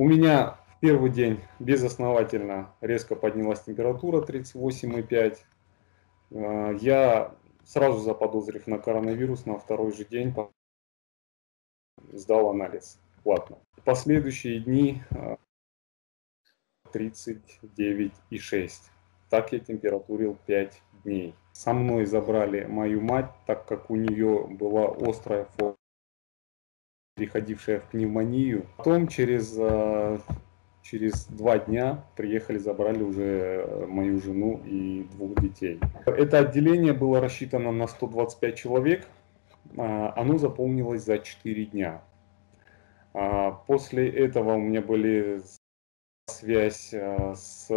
У меня в первый день безосновательно резко поднялась температура 38,5. Я сразу заподозрив на коронавирус, на второй же день сдал анализ платно. В последующие дни 39,6. Так я температурил 5 дней. Со мной забрали мою мать, так как у нее была острая форма, переходившая в пневмонию. Потом через 2 дня приехали, забрали уже мою жену и 2 детей. Это отделение было рассчитано на 125 человек. Оно заполнилось за 4 дня. После этого у меня были связь с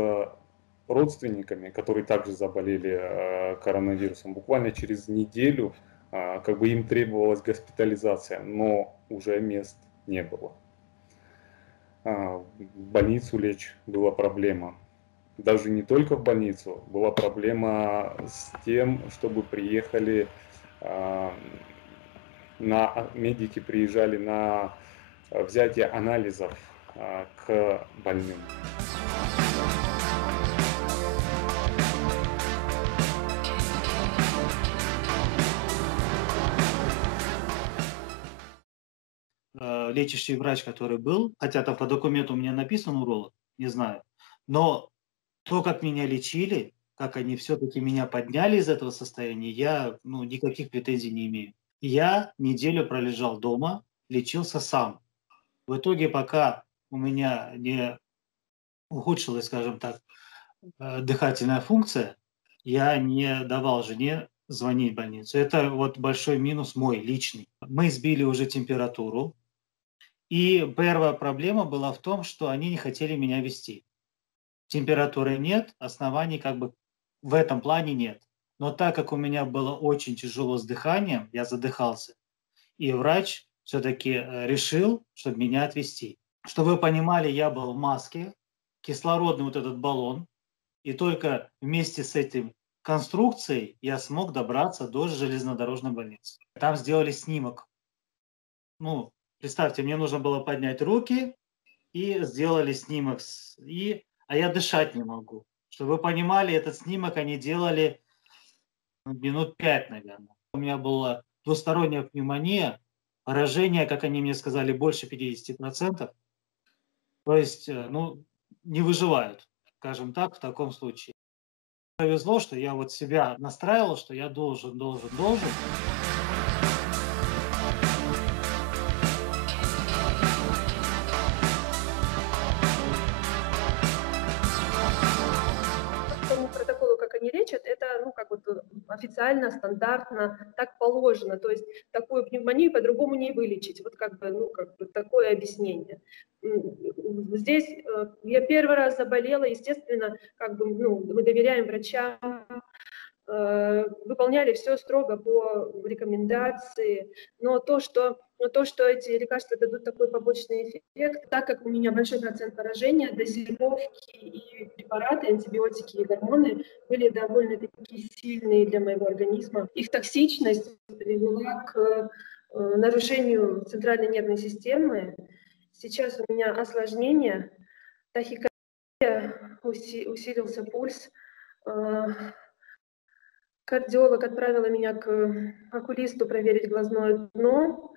родственниками, которые также заболели коронавирусом. Буквально через неделю как бы им требовалась госпитализация, но уже мест не было. В больницу лечь была проблема. Даже не только в больницу, была проблема с тем, чтобы приехали, медики приезжали на взятие анализов к больным. Лечащий врач, который был, хотя там по документу у меня написан уролог, не знаю, но то, как меня лечили, как они все-таки меня подняли из этого состояния, я никаких претензий не имею. Я неделю пролежал дома, лечился сам. В итоге, пока у меня не ухудшилась, скажем так, дыхательная функция, я не давал жене звонить в больницу. Это вот большой минус мой личный. Мы сбили уже температуру, и первая проблема была в том, что они не хотели меня везти. Температуры нет, оснований как бы в этом плане нет. Но так как у меня было очень тяжело с дыханием, я задыхался, и врач все-таки решил, чтобы меня отвезти. Чтобы вы понимали, я был в маске, кислородный вот этот баллон, и только вместе с этим конструкцией я смог добраться до железнодорожной больницы. Там сделали снимок. Представьте, мне нужно было поднять руки, и сделали снимок, а я дышать не могу. Чтобы вы понимали, этот снимок они делали минут 5, наверное. У меня была двусторонняя пневмония, поражение, как они мне сказали, больше 50%. То есть, не выживают, скажем так, в таком случае. Повезло, что я вот себя настраивал, что я должен. По тому протоколу, как они лечат, это, официально, стандартно, так положено. То есть такую пневмонию по-другому не вылечить. Вот такое объяснение. Здесь я первый раз заболела, естественно, мы доверяем врачам, выполняли все строго по рекомендации, но то, что эти лекарства дадут такой побочный эффект, так как у меня большой процент поражения, дозировки и препараты, антибиотики и гормоны были довольно-таки сильные для моего организма. Их токсичность привела к нарушению центральной нервной системы. Сейчас у меня осложнение, тахикардия, усилился пульс. Кардиолог отправила меня к окулисту проверить глазное дно.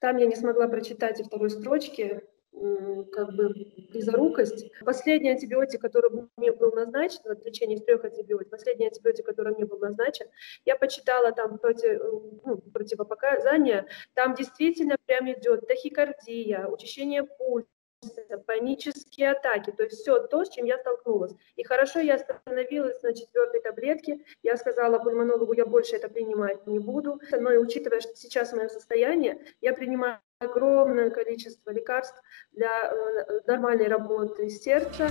Там я не смогла прочитать и второй строчки, близорукость. Последний антибиотик, который мне был назначен, в лечении 3 антибиотиков, последний антибиотик, который мне был назначен, я почитала там противопоказания, там действительно прям идет тахикардия, учащение пульса, панические атаки, то есть все то, с чем я столкнулась. И хорошо, я остановилась на 4-й таблетке, я сказала пульмонологу, я больше это принимать не буду, но и учитывая, что сейчас мое состояние, я принимаю огромное количество лекарств для нормальной работы сердца.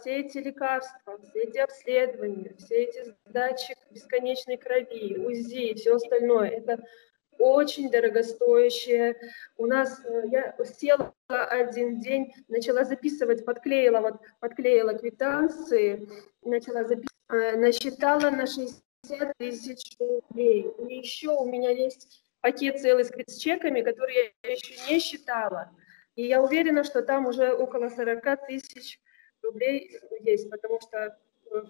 Все эти лекарства, все эти обследования, все эти сдачи бесконечной крови, УЗИ и все остальное, это очень дорогостоящее. У нас я села один день, начала записывать, подклеила квитанции, начала записывать насчитала на 60 тысяч рублей. И еще у меня есть пакет целый с чеками, которые я еще не считала. И я уверена, что там уже около 40 тысяч рублей есть, потому что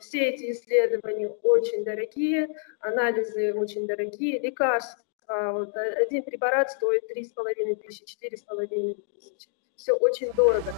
все эти исследования очень дорогие, анализы очень дорогие, лекарства. Вот один препарат стоит 3,5 тысячи, 4,5 тысячи. Все очень дорого.